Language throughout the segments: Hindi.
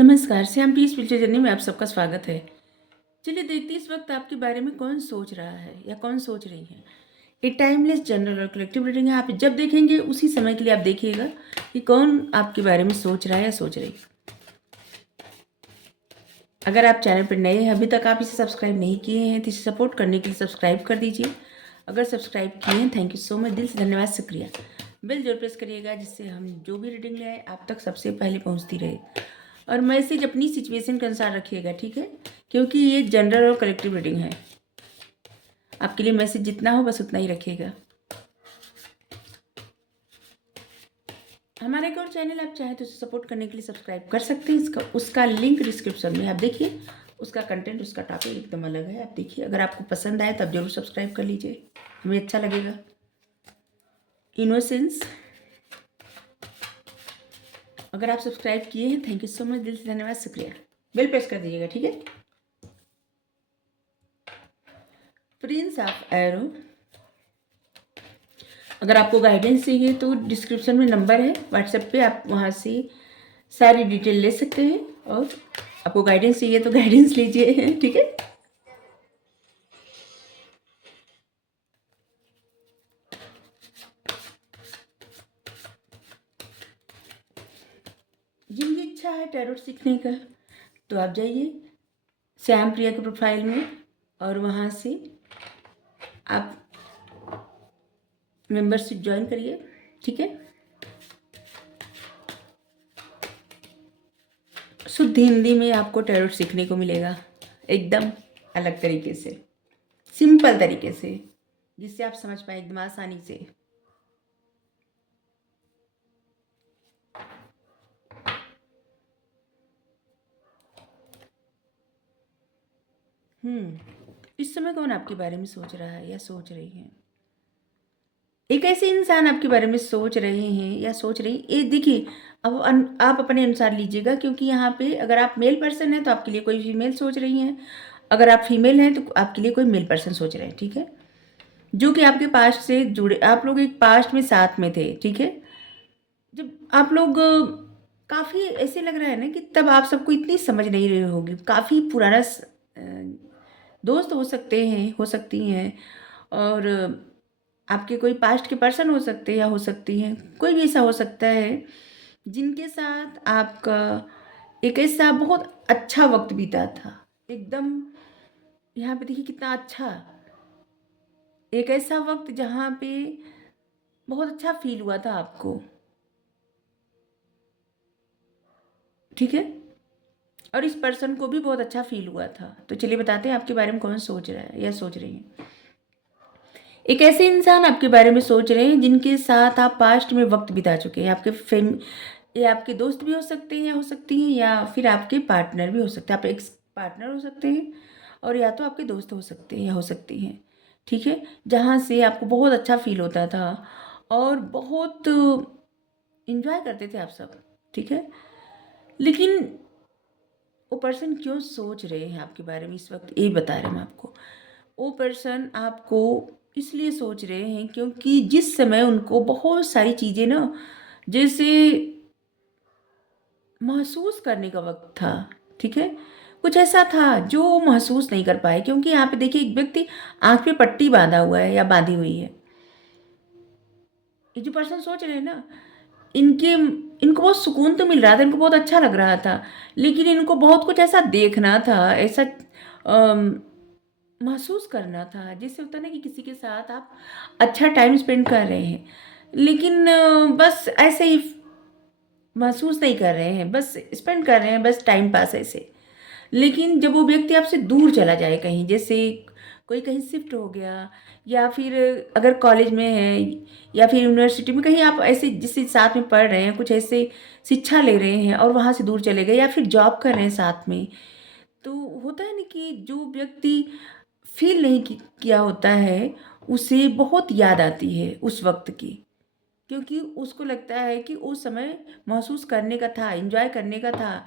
नमस्कार, श्याम पी स्पिरिचुअल जर्नी में आप सबका स्वागत है। चलिए देखते हैं इस वक्त आपके बारे में कौन सोच रहा है या कौन सोच रही है। ये टाइमलेस जनरल और कलेक्टिव रीडिंग है। आप जब देखेंगे उसी समय के लिए आप देखिएगा कि कौन आपके बारे में सोच रहा है या सोच रही है। अगर आप चैनल पर नए हैं, अभी तक आप इसे सब्सक्राइब नहीं किए हैं, तो इसे सपोर्ट करने के लिए सब्सक्राइब कर दीजिए। अगर सब्सक्राइब किए हैं, थैंक यू सो मच, दिल से धन्यवाद, शुक्रिया। बेल जरूर प्रेस करिएगा जिससे हम जो भी रीडिंग ले आए आप तक सबसे पहले पहुंचती रहे। और मैसेज अपनी सिचुएशन के अनुसार रखिएगा, ठीक है, क्योंकि ये जनरल और कलेक्टिव रीडिंग है। आपके लिए मैसेज जितना हो बस उतना ही रखिएगा। हमारा एक और चैनल आप चाहें तो उसे सपोर्ट करने के लिए सब्सक्राइब कर सकते हैं। उसका लिंक डिस्क्रिप्शन में आप देखिए। उसका कंटेंट, उसका टॉपिक एकदम अलग है, आप देखिए। अगर आपको पसंद आए तो आप जरूर सब्सक्राइब कर लीजिए, हमें अच्छा लगेगा। इनोसेंस, अगर आप सब्सक्राइब किए हैं, थैंक यू सो मच, दिल से धन्यवाद, शुक्रिया। बेल प्रेस कर दीजिएगा, ठीक है। प्रिंस ऑफ एरो, अगर आपको गाइडेंस चाहिए तो डिस्क्रिप्शन में नंबर है व्हाट्सएप पे, आप वहाँ से सारी डिटेल ले सकते हैं। और आपको गाइडेंस चाहिए तो गाइडेंस लीजिए, ठीक है। जिनकी इच्छा है टैरोट सीखने का तो आप जाइए श्याम प्रिया के प्रोफाइल में और वहाँ से आप मेंबरशिप ज्वाइन करिए, ठीक है। शुद्ध हिंदी में आपको टैरोट सीखने को मिलेगा, एकदम अलग तरीके से, सिंपल तरीके से, जिससे आप समझ पाए एकदम आसानी से। इस समय कौन आपके बारे में सोच रहा है या सोच रही है? एक ऐसे इंसान आपके बारे में सोच रहे हैं या सोच रही, ये देखिए, अब आप अपने अनुसार लीजिएगा, क्योंकि यहाँ पे अगर आप मेल पर्सन हैं तो आपके लिए कोई फीमेल सोच रही हैं, अगर आप फीमेल हैं तो आपके लिए कोई मेल पर्सन सोच रहे हैं, ठीक है, जो कि आपके पास्ट से जुड़े। आप लोग एक पास्ट में साथ में थे, ठीक है। जब आप लोग काफ़ी ऐसे लग रहा है ना कि तब आप सबको इतनी समझ नहीं रहे होगी, काफ़ी पुराना दोस्त हो सकते हैं, हो सकती हैं, और आपके कोई पास्ट के पर्सन हो सकते हैं या हो सकती हैं, कोई भी ऐसा हो सकता है जिनके साथ आपका एक ऐसा बहुत अच्छा वक्त बीता था, एकदम। यहाँ पे देखिए कितना अच्छा, एक ऐसा वक्त जहाँ पे बहुत अच्छा फील हुआ था आपको, ठीक है, और इस पर्सन को भी बहुत अच्छा फील हुआ था। तो चलिए बताते हैं आपके बारे में कौन सोच रहा है या सोच रही है। एक ऐसे इंसान आपके बारे में सोच रहे हैं जिनके साथ आप पास्ट में वक्त बिता चुके हैं। ये आपके दोस्त भी हो सकते हैं या हो सकती हैं, या फिर आपके पार्टनर भी हो सकते हैं। आप एक्स पार्टनर हो सकते हैं और या तो आपके दोस्त हो सकते हैं या हो सकती हैं, ठीक है, जहाँ से आपको बहुत अच्छा फील होता था और बहुत इंजॉय करते थे आप सब, ठीक है। लेकिन वो पर्सन क्यों सोच रहे हैं आपके बारे में इस वक्त, ये बता रहे हैं हम आपको। वो पर्सन आपको इसलिए सोच रहे हैं क्योंकि जिस समय उनको बहुत सारी चीज़ें ना, जैसे महसूस करने का वक्त था, ठीक है, कुछ ऐसा था जो महसूस नहीं कर पाए, क्योंकि यहाँ पे देखिए एक व्यक्ति आंख पे पट्टी बांधा हुआ है या बांधी हुई है। ये जो पर्सन सोच रहे हैं ना, इनके इनको बहुत सुकून तो मिल रहा था, इनको बहुत अच्छा लग रहा था, लेकिन इनको बहुत कुछ ऐसा देखना था, ऐसा महसूस करना था, जिससे होता है ना कि किसी के साथ आप अच्छा टाइम स्पेंड कर रहे हैं, लेकिन बस ऐसे ही महसूस नहीं कर रहे हैं, बस स्पेंड कर रहे हैं, बस टाइम पास ऐसे। लेकिन जब वो व्यक्ति आपसे दूर चला जाए कहीं, जैसे कोई कहीं शिफ्ट हो गया, या फिर अगर कॉलेज में है या फिर यूनिवर्सिटी में कहीं आप ऐसे जिससे साथ में पढ़ रहे हैं, कुछ ऐसे शिक्षा ले रहे हैं और वहाँ से दूर चले गए, या फिर जॉब कर रहे हैं साथ में, तो होता है ना कि जो व्यक्ति फील नहीं किया होता है, उसे बहुत याद आती है उस वक्त की, क्योंकि उसको लगता है कि उस समय महसूस करने का था, एंजॉय करने का था,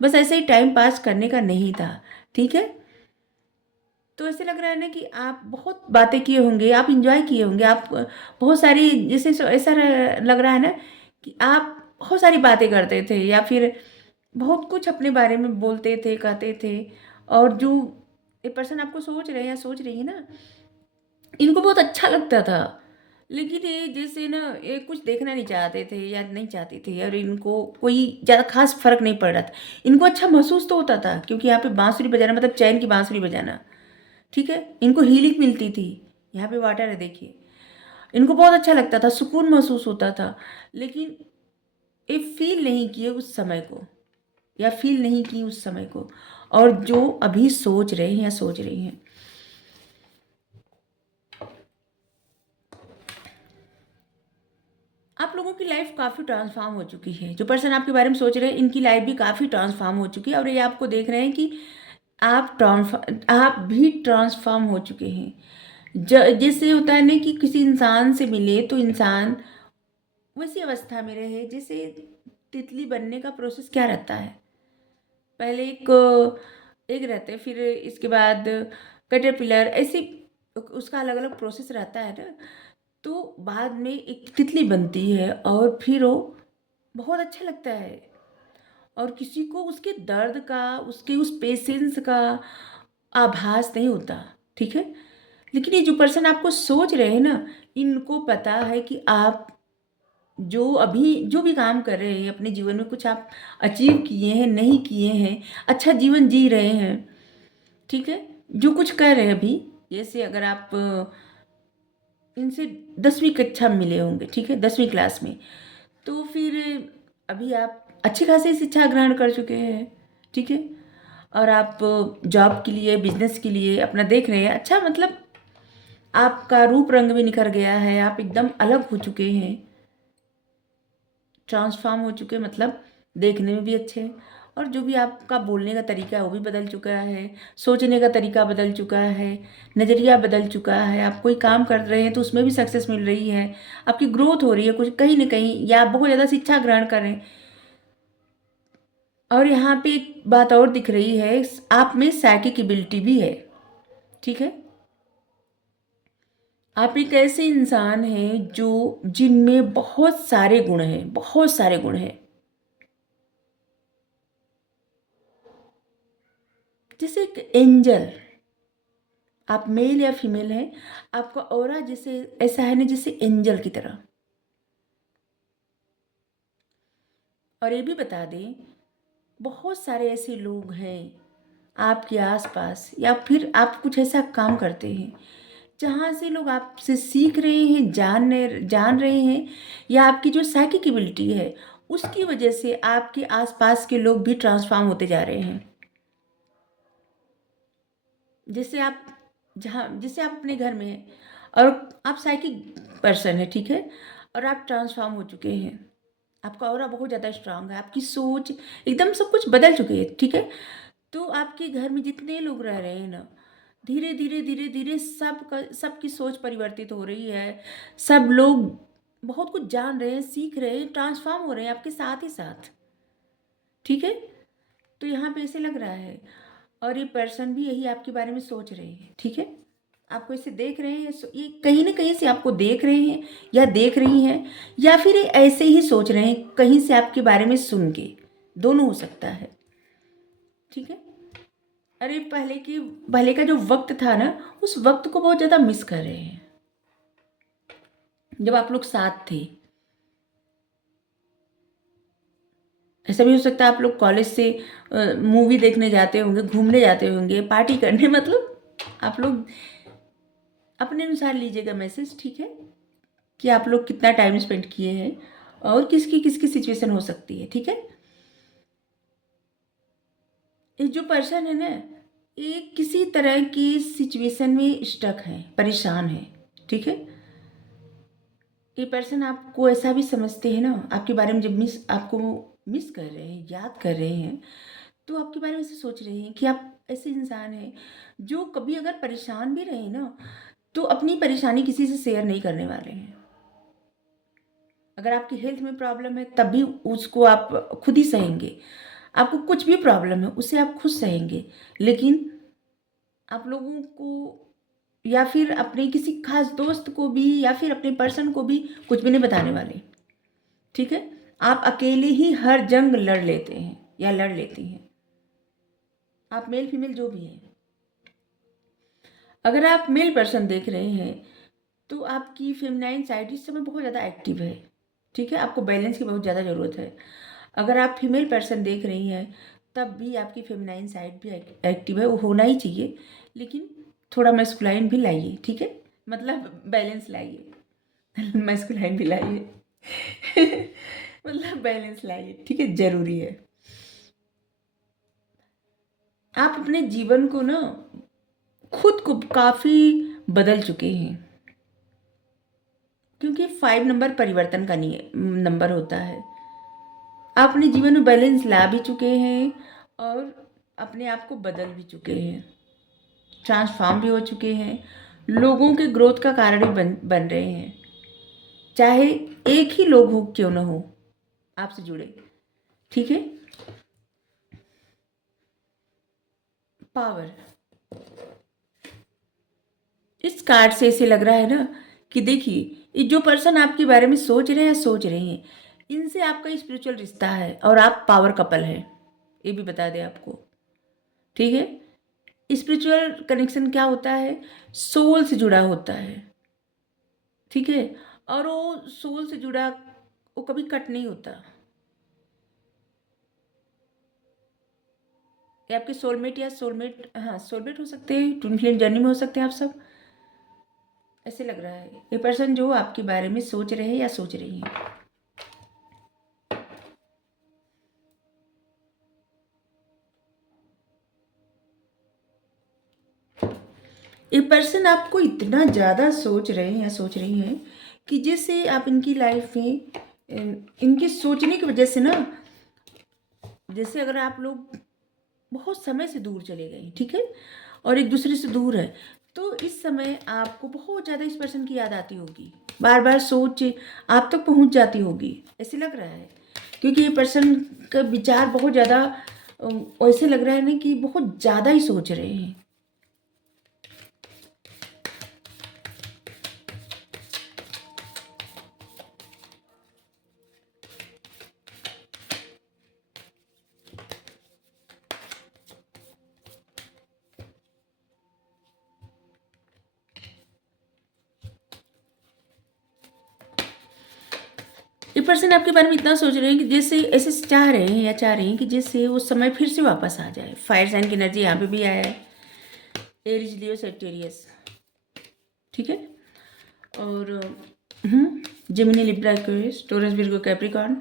बस ऐसे ही टाइम पास करने का नहीं था, ठीक है। तो ऐसे लग रहा है ना कि आप बहुत बातें किए होंगे, आप इंजॉय किए होंगे, आप बहुत सारी, जैसे ऐसा लग रहा है ना कि आप बहुत सारी बातें करते थे, या फिर बहुत कुछ अपने बारे में बोलते थे, कहते थे। और जो ये पर्सन आपको सोच रहे हैं या सोच रही है ना, इनको बहुत अच्छा लगता था। लेकिन ये जैसे ना, ये कुछ देखना नहीं चाहते थे या नहीं चाहते थे, और इनको कोई ज़्यादा ख़ास फ़र्क नहीं पड़ रहा था। इनको अच्छा महसूस तो होता था, क्योंकि यहाँ पे बाँसुरी बजाना मतलब चैन की बाँसुरी बजाना, ठीक है? इनको हीलिंग मिलती थी। यहाँ पे वाटर है, देखिए। इनको बहुत अच्छा लगता था, सुकून महसूस होता था। लेकिन ये फ़ील नहीं किए उस समय को, या फ़ील नहीं की उस समय को। और जो अभी सोच रहे हैं या सोच रही हैं, आप लोगों की लाइफ काफ़ी ट्रांसफॉर्म हो चुकी है। जो पर्सन आपके बारे में सोच रहे हैं, इनकी लाइफ भी काफ़ी ट्रांसफॉर्म हो चुकी है, और ये आपको देख रहे हैं कि आप भी ट्रांसफॉर्म हो चुके हैं। जैसे होता है ना कि किसी इंसान से मिले तो इंसान वैसी अवस्था में रहे, जैसे तितली बनने का प्रोसेस क्या रहता है। पहले एक रहते हैं, फिर इसके बाद कैटरपिलर, ऐसे उसका अलग अलग प्रोसेस रहता है ना। तो बाद में एक तितली बनती है, और फिर वो बहुत अच्छा लगता है, और किसी को उसके दर्द का, उसके उस पेशेंस का आभास नहीं होता, ठीक है? लेकिन ये जो पर्सन आपको सोच रहे हैं ना, इनको पता है कि आप जो अभी जो भी काम कर रहे हैं अपने जीवन में, कुछ आप अचीव किए हैं, नहीं किए हैं, अच्छा जीवन जी रहे हैं, ठीक है? जो कुछ कर रहे हैं अभी, जैसे अगर आप इनसे 10वीं कक्षा में मिले होंगे, ठीक है, 10वीं क्लास में, तो फिर अभी आप अच्छी खासी शिक्षा ग्रहण कर चुके हैं, ठीक है? और आप जॉब के लिए, बिजनेस के लिए अपना देख रहे हैं, अच्छा मतलब आपका रूप रंग भी निखर गया है, आप एकदम अलग हो चुके हैं, ट्रांसफॉर्म हो चुके हैं, मतलब देखने में भी अच्छे हैं। और जो भी आपका बोलने का तरीका है वो भी बदल चुका है, सोचने का तरीका बदल चुका है, नज़रिया बदल चुका है। आप कोई काम कर रहे हैं तो उसमें भी सक्सेस मिल रही है, आपकी ग्रोथ हो रही है कुछ कहीं ना कहीं, या आप बहुत ज़्यादा शिक्षा ग्रहण कर रहे हैं। और यहाँ पे एक बात और दिख रही है, आप में साइकिक एबिलिटी भी है, ठीक है? आप एक ऐसे इंसान हैं जो जिनमें बहुत सारे गुण हैं, बहुत सारे गुण हैं। जैसे एक एंजल, आप मेल या फीमेल हैं, आपका ऑरा जैसे ऐसा है ना, जैसे एंजल की तरह। और ये भी बता दें, बहुत सारे ऐसे लोग हैं आपके आसपास, या फिर आप कुछ ऐसा काम करते हैं जहाँ से लोग आपसे सीख रहे हैं, जान रहे हैं, या आपकी जो साइकिक एबिलिटी है उसकी वजह से आपके आसपास के लोग भी ट्रांसफॉर्म होते जा रहे हैं। जैसे आप जैसे आप अपने घर में हैं, और आप साइकिक पर्सन है, ठीक है? और आप ट्रांसफॉर्म हो चुके हैं, आपका ऑरा बहुत ज़्यादा स्ट्रांग है, आपकी सोच एकदम सब कुछ बदल चुके हैं, ठीक है? तो आपके घर में जितने लोग रह रहे हैं ना, धीरे धीरे धीरे धीरे सबकी सोच परिवर्तित हो रही है। सब लोग बहुत कुछ जान रहे हैं, सीख रहे हैं, ट्रांसफॉर्म हो रहे हैं आपके साथ ही साथ, ठीक है? तो यहाँ पे ऐसे लग रहा है, और ये पर्सन भी यही आपके बारे में सोच रहे हैं, ठीक है? आपको इसे देख रहे हैं, ये कहीं ना कहीं से आपको देख रहे हैं, या देख रही हैं, या फिर ये ऐसे ही सोच रहे हैं कहीं से आपके बारे में सुन के, दोनों हो सकता है, ठीक है? अरे पहले का जो वक्त था ना, उस वक्त को बहुत ज़्यादा मिस कर रहे हैं, जब आप लोग साथ थे। ऐसा भी हो सकता है आप लोग कॉलेज से मूवी देखने जाते होंगे, घूमने जाते होंगे, पार्टी करने, मतलब आप लोग अपने अनुसार लीजिएगा मैसेज, ठीक है? कि आप लोग कितना टाइम स्पेंड किए हैं, और किसकी किसकी सिचुएशन हो सकती है, ठीक है? ये जो पर्सन है ना, ये किसी तरह की सिचुएशन में स्टक है, परेशान है, ठीक है? ये पर्सन आपको ऐसा भी समझते हैं ना, आपके बारे में जब आपको मिस कर रहे हैं, याद कर रहे हैं, तो आपके बारे में ऐसे सोच रहे हैं कि आप ऐसे इंसान हैं जो कभी अगर परेशान भी रहे ना, तो अपनी परेशानी किसी से शेयर नहीं करने वाले हैं। अगर आपकी हेल्थ में प्रॉब्लम है तब भी उसको आप खुद ही सहेंगे, आपको कुछ भी प्रॉब्लम है उसे आप खुद सहेंगे, लेकिन आप लोगों को, या फिर अपने किसी खास दोस्त को भी, या फिर अपने पर्सन को भी कुछ भी नहीं बताने वाले, ठीक है? आप अकेले ही हर जंग लड़ लेते हैं, या लड़ लेती हैं। आप मेल फीमेल जो भी हैं, अगर आप मेल पर्सन देख रहे हैं तो आपकी फेमिनाइन साइड इस समय बहुत ज़्यादा एक्टिव है। ठीक है, आपको बैलेंस की बहुत ज़्यादा ज़रूरत है। अगर आप फीमेल पर्सन देख रही हैं तब भी आपकी फेमिनाइन साइड भी एक्टिव है, वो होना ही चाहिए, लेकिन थोड़ा मैस्कुलाइन भी लाइए। ठीक है, मतलब बैलेंस लाइए मैस्कुलाइन भी लाइए मतलब बैलेंस लाइए। ठीक है, ज़रूरी है। आप अपने जीवन को ना खुद को काफ़ी बदल चुके हैं, क्योंकि 5 नंबर परिवर्तन का नंबर होता है। आप अपने जीवन में बैलेंस ला भी चुके हैं और अपने आप को बदल भी चुके हैं, ट्रांसफॉर्म भी हो चुके हैं, लोगों के ग्रोथ का कारण भी बन रहे हैं, चाहे एक ही लोग हो क्यों ना हो आपसे जुड़े। ठीक है, पावर, इस कार्ड से ऐसे लग रहा है ना कि देखिए, ये जो पर्सन आपके बारे में सोच रहे हैं सोच रही हैं, इनसे आपका स्पिरिचुअल रिश्ता है और आप पावर कपल हैं, ये भी बता दें आपको। ठीक है, स्पिरिचुअल कनेक्शन क्या होता है, सोल से जुड़ा होता है। ठीक है, और वो सोल से जुड़ा, वो कभी कट नहीं होता। ये आपके सोलमेट या सोलमेट, हाँ सोलमेट हो सकते हैं, ट्विन फ्लेम जर्नी में हो सकते हैं आप सब। ऐसे लग रहा है ये पर्सन जो आपके बारे में सोच रहे हैं या सोच रही हैं। ये पर्सन आपको इतना ज़्यादा सोच रहे हैं या सोच रही हैं कि जैसे आप इनकी लाइफ में इनके सोचने की वजह से ना, जैसे अगर आप लोग बहुत समय से दूर चले गए, ठीक है, और एक दूसरे से दूर है, तो इस समय आपको बहुत ज़्यादा इस पर्सन की याद आती होगी, बार बार सोच आप तक पहुंच जाती होगी, ऐसे लग रहा है। क्योंकि ये पर्सन का विचार बहुत ज़्यादा ऐसे लग रहा है ना कि बहुत ज़्यादा ही सोच रहे हैं। ये पर्सन आपके बारे में इतना सोच रहे हैं कि जैसे ऐसे चाह रहे हैं या चाह रही हैं कि जैसे वो समय फिर से वापस आ जाए। फायर साइन की एनर्जी यहाँ पे भी आया है, एरीज, लियो, सेजिटेरियस। ठीक है, और Gemini, Libra, Aquarius, Taurus, Virgo, Capricorn.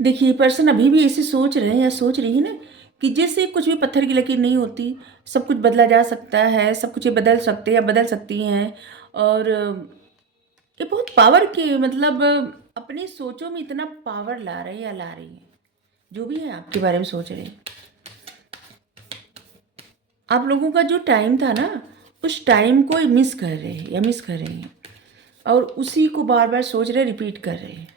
देखिए, पर्सन अभी भी ऐसे सोच रहे हैं या सोच रही है ना कि जैसे कुछ भी पत्थर की लकीर नहीं होती, सब कुछ बदला जा सकता है, सब कुछ ये बदल सकते हैं या बदल सकती हैं। और ये बहुत पावर के मतलब अपनी सोचों में इतना पावर ला रहे हैं या ला रही हैं, जो भी है आपके बारे में सोच रहे हैं। आप लोगों का जो टाइम था ना, उस टाइम को मिस कर रहे हैं या मिस कर रही हैं, और उसी को बार बार सोच रहे, रिपीट कर रहे हैं।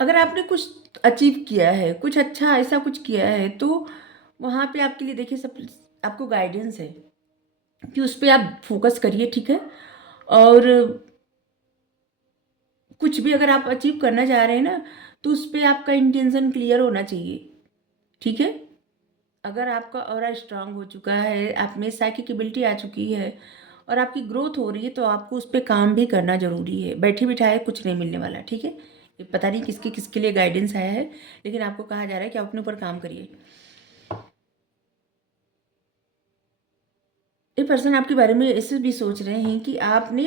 अगर आपने कुछ अचीव किया है, कुछ अच्छा ऐसा कुछ किया है, तो वहाँ पे आपके लिए देखिए सब आपको गाइडेंस है कि उस पर आप फोकस करिए। ठीक है, और कुछ भी अगर आप अचीव करना चाह रहे हैं ना, तो उस पर आपका इंटेंशन क्लियर होना चाहिए। ठीक है, अगर आपका ऑरा स्ट्रांग हो चुका है, आप में साइकिक एबिलिटी आ चुकी है और आपकी ग्रोथ हो रही है, तो आपको उस पर काम भी करना ज़रूरी है। बैठे बिठाए कुछ नहीं मिलने वाला। ठीक है, ये पता नहीं किसके किसके लिए गाइडेंस आया है, लेकिन आपको कहा जा रहा है कि आप अपने ऊपर काम करिए। ये पर्सन आपके बारे में ऐसे भी सोच रहे हैं कि आपने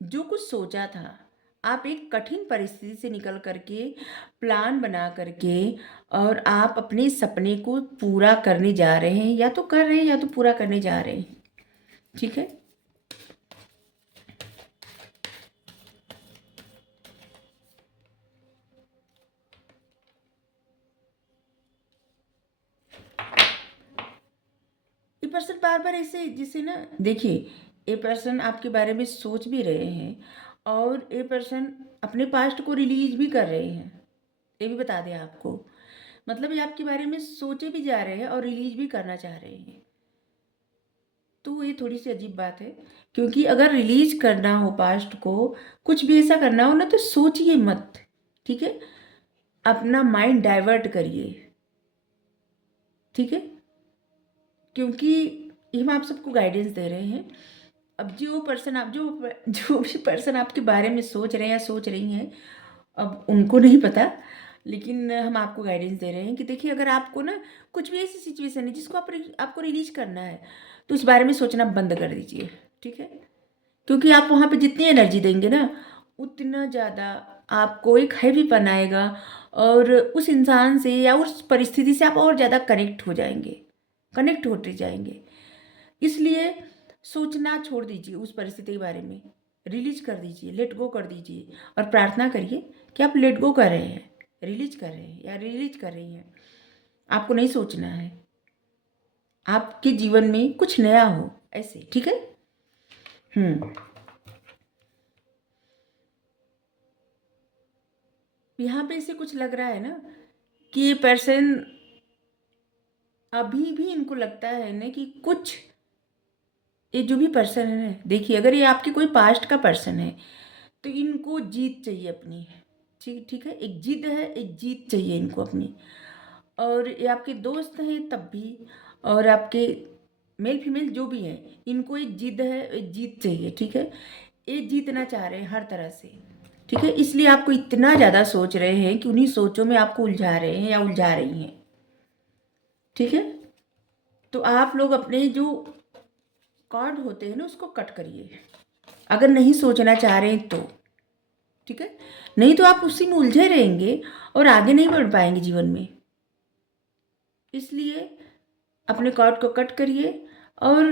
जो कुछ सोचा था, आप एक कठिन परिस्थिति से निकल करके प्लान बना करके और आप अपने सपने को पूरा करने जा रहे हैं, या तो कर रहे हैं या तो पूरा करने जा रहे हैं। ठीक है, ये पर्सन बार बार ऐसे जिसे ना, देखिए, ये पर्सन आपके बारे में सोच भी रहे हैं और ये पर्सन अपने पास्ट को रिलीज भी कर रहे हैं। ये भी बता दें आपको। मतलब ये आपके बारे में सोचे भी जा रहे हैं और रिलीज भी करना चाह रहे हैं। तो ये थोड़ी सी अजीब बात है, क्योंकि अगर रिलीज करना हो पास्ट को, कुछ भी ऐसा करना हो ना, तो सोचिए मत, ठीक है? अपना माइंड डाइवर्ट करिए, ठीक है? क्योंकि ये हम आप सबको गाइडेंस दे रहे हैं। अब जो पर्सन आप जो भी पर्सन आपके बारे में सोच रहे हैं या सोच रही हैं, अब उनको नहीं पता, लेकिन हम आपको गाइडेंस दे रहे हैं कि देखिए, अगर आपको ना कुछ भी ऐसी सिचुएशन है जिसको आपको रिलीज करना है, तो उस बारे में सोचना बंद कर दीजिए, ठीक है? क्योंकि आप वहाँ पे जितनी एनर्जी देंगे ना, उतना ज़्यादा आपको एक हैवीपन आएगा, और उस इंसान से या उस परिस्थिति से आप और ज़्यादा कनेक्ट होते जाएंगे। इसलिए सोचना छोड़ दीजिए उस परिस्थिति के बारे में, रिलीज कर दीजिए, लेट गो कर दीजिए, और प्रार्थना करिए कि आप लेट गो कर रहे हैं, रिलीज कर रहे हैं या रिलीज कर रही हैं। आपको नहीं सोचना है, आपके जीवन में कुछ नया हो ऐसे, ठीक है? यहाँ पे इसे कुछ लग रहा है ना कि ये पर्सन, अभी भी इनको लगता है ना कि कुछ, ये जो भी पर्सन है ना, देखिए, अगर ये आपके कोई पास्ट का पर्सन है, तो इनको जीत चाहिए अपनी, ठीक ठीक है? एक जिद है, एक जीत चाहिए इनको अपनी। और ये आपके दोस्त हैं तब भी, और आपके मेल फीमेल जो भी हैं, इनको एक जिद है, एक जीत चाहिए, ठीक है? ये जीतना चाह रहे हैं हर तरह से, ठीक है? इसलिए आपको इतना ज़्यादा सोच रहे हैं कि उन्हीं सोचों में आपको उलझा रहे हैं या उलझा रही हैं, ठीक है? तो आप लोग अपने जो कार्ड होते हैं ना, उसको कट करिए, अगर नहीं सोचना चाह रहे हैं तो, ठीक है? नहीं तो आप उसी में उलझे रहेंगे और आगे नहीं बढ़ पाएंगे जीवन में। इसलिए अपने कार्ड को कट करिए और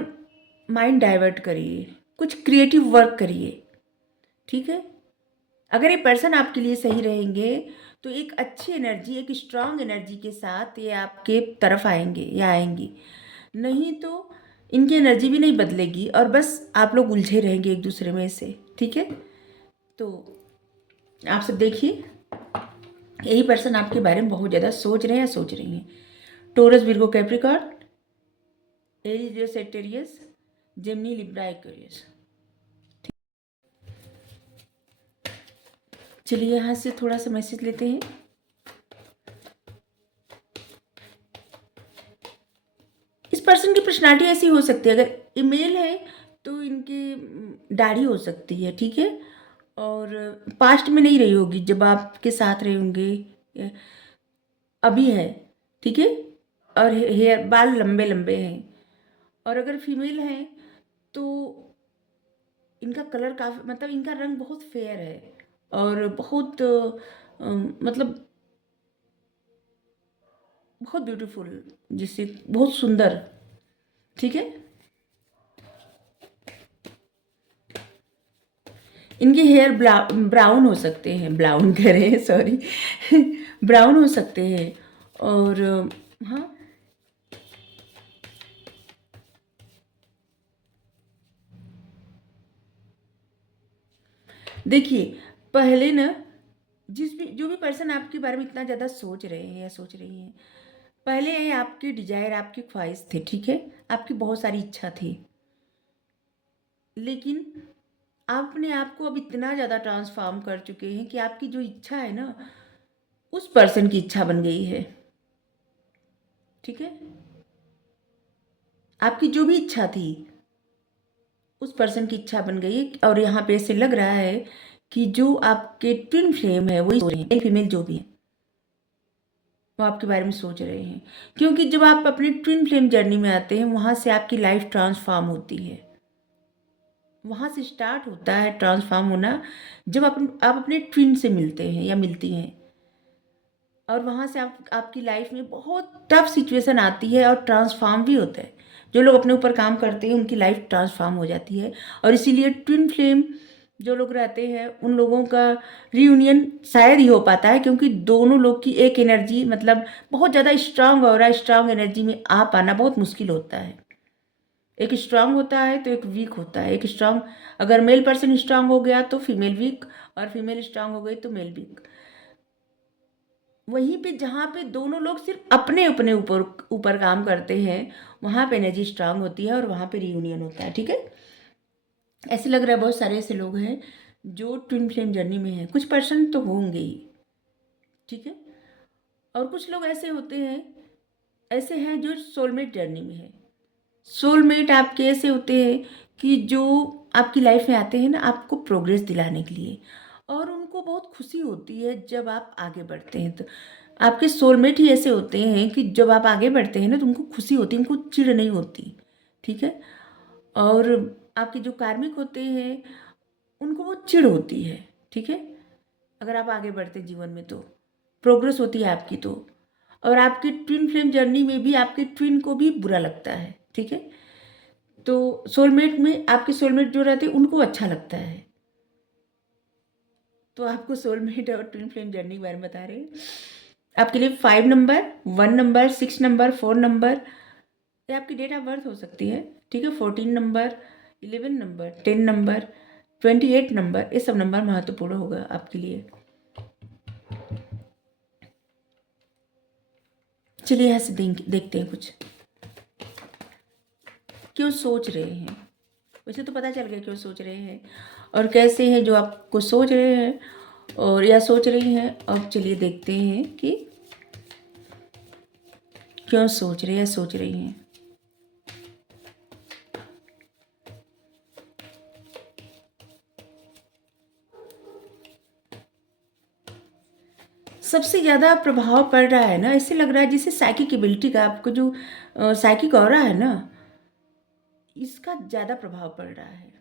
माइंड डाइवर्ट करिए, कुछ क्रिएटिव वर्क करिए, ठीक है? अगर ये पर्सन आपके लिए सही रहेंगे, तो एक अच्छी एनर्जी, एक स्ट्रांग एनर्जी के साथ ये आपके तरफ आएंगे या आएंगी। नहीं तो इनकी एनर्जी भी नहीं बदलेगी और बस आप लोग उलझे रहेंगे एक दूसरे में से, ठीक है? तो आप सब देखिए, यही पर्सन आपके बारे में बहुत ज़्यादा सोच रहे हैं या सोच रही हैं। टोरस, विर्गो, कैप्रिकॉर्न, एरीज, लियो, सेजिटेरियस, जेमिनी, लिब्रा, एक्वेरियस। चलिए यहाँ से थोड़ा सा मैसेज लेते हैं। इस पर्सन की पर्सनालिटी ऐसी हो सकती है, अगर ईमेल है तो इनकी दाढ़ी हो सकती है, ठीक है? और पास्ट में नहीं रही होगी, जब आपके साथ रहे होंगे, अभी है, ठीक है? और हेयर, बाल लंबे लंबे हैं। और अगर फीमेल है तो इनका कलर काफ़ी, मतलब इनका रंग बहुत फेयर है और बहुत मतलब बहुत ब्यूटीफुल, जिससे बहुत सुंदर, ठीक है? इनके हेयर ब्राउन हो सकते हैं, ब्राउन कह रहे हैं, सॉरी ब्राउन हो सकते हैं। और हाँ, देखिए, पहले ना, जो भी पर्सन आपके बारे में इतना ज़्यादा सोच रहे हैं या सोच रही हैं, पहले ये आपकी डिजायर, आपकी ख्वाहिश थे, ठीक है? आपकी बहुत सारी इच्छा थी, लेकिन आप अपने आप को अब इतना ज़्यादा ट्रांसफॉर्म कर चुके हैं कि आपकी जो इच्छा है ना, उस पर्सन की इच्छा बन गई है, ठीक है? आपकी जो भी इच्छा थी, उस पर्सन की इच्छा बन गई है। और यहाँ पे ऐसे लग रहा है कि जो आपके ट्विन फ्लेम है, वही सोच रहे हैं, फीमेल जो भी है, वो आपके बारे में सोच रहे हैं। क्योंकि जब आप अपने ट्विन फ्लेम जर्नी में आते हैं, वहाँ से आपकी लाइफ ट्रांसफॉर्म होती है, वहाँ से स्टार्ट होता है ट्रांसफॉर्म होना, जब आप अपने ट्विन से मिलते हैं या मिलती हैं। और वहाँ से आपकी लाइफ में बहुत टफ सिचुएशन आती है और ट्रांसफॉर्म भी होता है। जो लोग अपने ऊपर काम करते हैं, उनकी लाइफ ट्रांसफॉर्म हो जाती है। और इसीलिए ट्विन फ्लेम जो लोग रहते हैं, उन लोगों का रियूनियन शायद ही हो पाता है, क्योंकि दोनों लोग की एक एनर्जी, मतलब बहुत ज़्यादा स्ट्रांग और स्ट्रांग एनर्जी में आ पाना बहुत मुश्किल होता है। एक स्ट्रांग होता है तो एक वीक होता है। एक स्ट्रांग, अगर मेल पर्सन स्ट्रांग हो गया तो फीमेल वीक, और फीमेल स्ट्रांग हो गई तो मेल वीक। वहीं पे जहाँ पे दोनों लोग सिर्फ अपने अपने ऊपर ऊपर काम करते हैं, वहाँ पे एनर्जी स्ट्रांग होती है और वहाँ पे रियूनियन होता है। ठीक है, ऐसे लग रहा है बहुत सारे ऐसे लोग हैं जो ट्विन फ्लेम जर्नी में हैं, कुछ पर्सन तो होंगे ही। ठीक है, और कुछ लोग ऐसे होते हैं, ऐसे हैं जो सोलमेट जर्नी में है। सोलमेट आपके ऐसे होते हैं कि जो आपकी लाइफ में आते हैं ना आपको प्रोग्रेस दिलाने के लिए, और उनको बहुत खुशी होती है जब आप आगे बढ़ते हैं। तो आपके सोलमेट ही ऐसे होते हैं कि जब आप आगे बढ़ते हैं ना तो उनको खुशी होती है, उनको चिढ़ नहीं होती। ठीक है, और आपके जो कार्मिक होते हैं उनको वो चिढ़ होती है। ठीक है, अगर आप आगे बढ़ते हैं जीवन में तो प्रोग्रेस होती है आपकी तो, और आपकी ट्विन फ्लेम जर्नी में भी आपके ट्विन को भी बुरा लगता है। ठीक है, तो सोलमेट में आपके सोलमेट जो रहते हैं उनको अच्छा लगता है। तो आपको सोलमेट और ट्विन फ्लेम जर्नी के बारे में बता रहे हैं। आपके लिए 5 नंबर, 1 नंबर, 6 नंबर, 4 नंबर, ये आपकी डेट ऑफ बर्थ हो सकती है। ठीक है, 14 नंबर, 11 नंबर, 10 नंबर, 28 नंबर, ये सब नंबर महत्वपूर्ण होगा आपके लिए। चलिए यहाँ से देखते हैं कुछ क्यों सोच रहे हैं। वैसे तो पता चल गया क्यों सोच रहे हैं और कैसे हैं जो आपको सोच रहे हैं और या सोच रही हैं। अब चलिए देखते हैं कि क्यों सोच रहे हैं या सोच रही हैं। सबसे ज़्यादा प्रभाव पड़ रहा है ना, ऐसे लग रहा है जैसे साइकिक एबिलिटी का, आपको जो साइकिक ऑरा है ना, इसका ज़्यादा प्रभाव पड़ रहा है।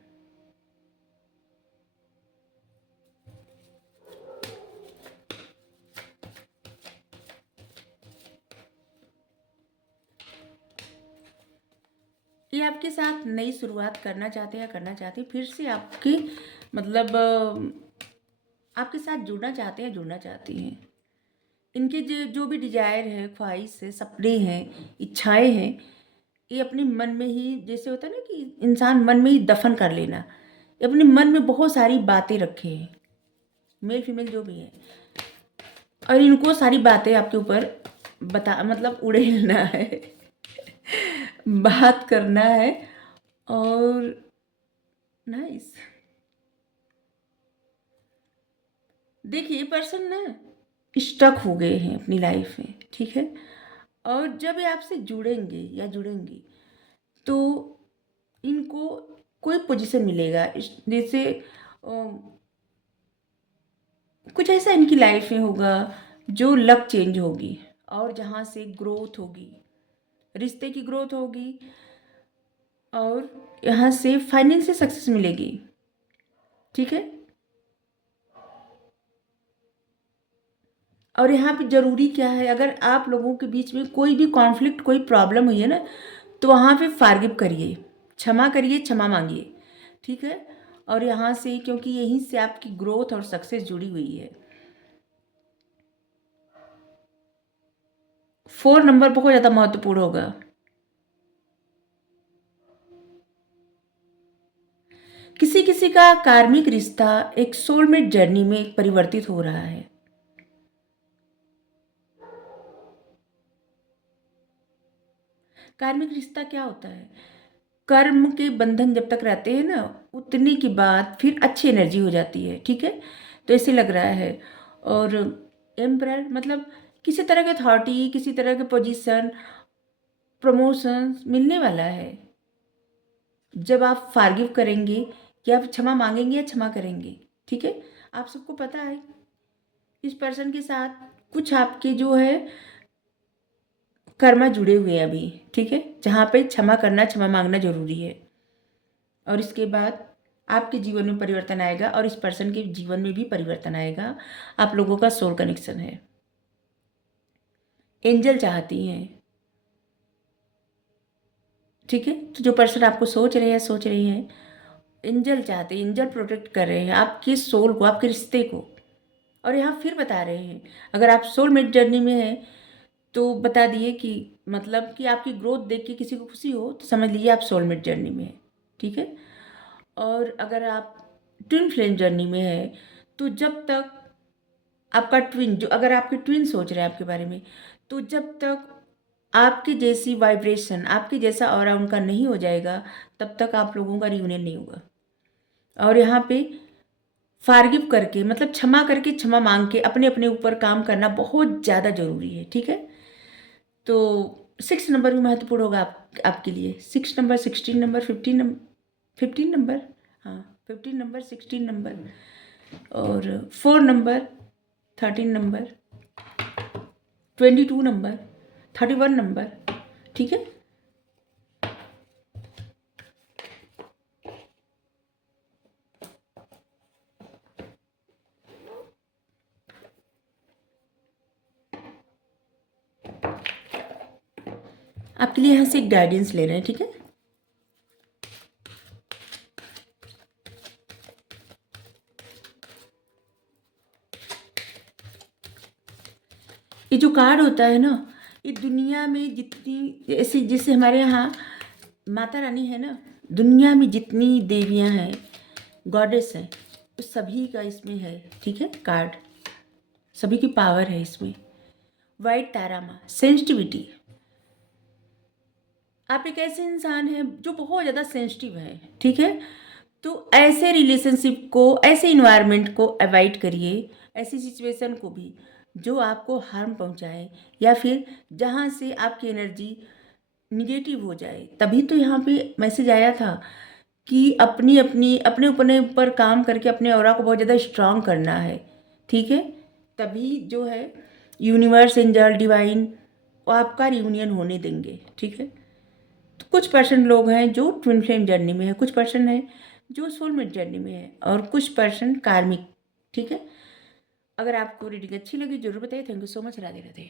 ये आपके साथ नई शुरुआत करना चाहते हैं या करना चाहते हैं, फिर से आपके मतलब आपके साथ जुड़ना चाहते हैं, जुड़ना चाहती हैं। इनके जो भी डिजायर है, ख्वाहिश है, सपने हैं, इच्छाएं हैं, ये अपने मन में ही, जैसे होता है ना कि इंसान मन में ही दफन कर लेना, ये अपने मन में बहुत सारी बातें रखे हैं, मेल फीमेल जो भी है, और इनको सारी बातें आपके ऊपर बता मतलब उड़ेलना है बात करना है। और नाइस, देखिए पर्सन ना स्टक हो गए हैं अपनी लाइफ में। ठीक है, और जब ये आपसे जुड़ेंगे या जुड़ेंगी तो इनको कोई पोजीशन मिलेगा, जैसे कुछ ऐसा इनकी लाइफ में होगा जो लक चेंज होगी और जहाँ से ग्रोथ होगी, रिश्ते की ग्रोथ होगी, और यहाँ से फाइनेंशियल सक्सेस मिलेगी। ठीक है, और यहाँ पे ज़रूरी क्या है, अगर आप लोगों के बीच में कोई भी कॉन्फ्लिक्ट, कोई प्रॉब्लम हुई है ना, तो वहाँ पे फॉरगिव करिए, क्षमा करिए, क्षमा मांगिए। ठीक है, और यहाँ से, क्योंकि यहीं से आपकी ग्रोथ और सक्सेस जुड़ी हुई है। 4 नंबर बहुत ज़्यादा महत्वपूर्ण होगा। किसी किसी का कार्मिक रिश्ता एक सोलमेट जर्नी में परिवर्तित हो रहा है। कार्मिक रिश्ता क्या होता है, कर्म के बंधन जब तक रहते हैं ना, उतने के बाद फिर अच्छी एनर्जी हो जाती है। ठीक है, तो ऐसे लग रहा है। और एम्परर मतलब किसी तरह के अथॉरिटी, किसी तरह के पोजीशन, प्रमोशन मिलने वाला है जब आप फारगिव करेंगे, कि आप क्षमा मांगेंगे या क्षमा करेंगे। ठीक है, आप सबको पता है इस पर्सन के साथ कुछ आपके जो है कर्मा जुड़े हुए हैं अभी। ठीक है, जहाँ पे क्षमा करना, क्षमा मांगना जरूरी है, और इसके बाद आपके जीवन में परिवर्तन आएगा और इस पर्सन के जीवन में भी परिवर्तन आएगा। आप लोगों का सोल कनेक्शन है। एंजल चाहती हैं। ठीक है, तो जो पर्सन आपको सोच रहे हैं, सोच रही हैं, एंजल चाहते हैं, एंजल प्रोटेक्ट कर रहे हैं आपके सोल को, आपके रिश्ते को। और यहाँ फिर बता रहे हैं, अगर आप सोलमेट जर्नी में हैं तो बता दिए कि मतलब कि आपकी ग्रोथ देख के किसी को खुशी हो तो समझ लीजिए आप सोलमेट जर्नी में हैं। ठीक है, और अगर आप ट्विन फ्लेम जर्नी में है तो जब तक आपका ट्विन, जो अगर आपके ट्विन सोच रहे हैं आपके बारे में, तो जब तक आपके जैसी वाइब्रेशन, आपके जैसा ऑरा उनका नहीं हो जाएगा, तब तक आप लोगों का रियूनियन नहीं होगा। और यहाँ पे फारगिव करके, मतलब क्षमा करके, क्षमा मांग के अपने अपने ऊपर काम करना बहुत ज़्यादा ज़रूरी है, ठीक है। तो 6 नंबर भी महत्वपूर्ण होगा आपके लिए। 6 नंबर, 16 नंबर, 15 नंबर, हाँ 15 नंबर, 16 नंबर, और 4 नंबर, 13 नंबर, 22 नंबर, 31 नंबर, ठीक है। आपके लिए यहाँ से एक गाइडेंस ले रहे हैं, ठीक है। ये जो कार्ड होता है ना, ये दुनिया में जितनी, ऐसे जैसे हमारे यहाँ माता रानी है ना, दुनिया में जितनी देवियाँ हैं, गॉडेस हैं, तो सभी का इसमें है, ठीक है। कार्ड सभी की पावर है इसमें। वाइट तारा माँ, सेंसिटिविटी। आप एक ऐसे इंसान हैं जो बहुत ज़्यादा सेंसिटिव है, ठीक है। तो ऐसे रिलेशनशिप को, ऐसे इन्वायरमेंट को अवॉइड करिए, ऐसी सिचुएशन को भी जो आपको हार्म पहुंचाए, या फिर जहां से आपकी एनर्जी निगेटिव हो जाए। तभी तो यहाँ पे मैसेज आया था कि अपनी अपनी अपने अपने ऊपर काम करके अपने ऑरा को बहुत ज़्यादा स्ट्रांग करना है, ठीक है। तभी जो है यूनिवर्स, एंजल, डिवाइन वो आपका रियूनियन होने देंगे, ठीक है। तो कुछ पर्सन लोग हैं जो ट्विन फ्लेम जर्नी में है, कुछ पर्सन है जो सोलमेट जर्नी में है, और कुछ पर्सन कार्मिक, ठीक है। अगर आपको रीडिंग अच्छी लगी जरूर बताइए। Thank you so much. Radhe Radhe.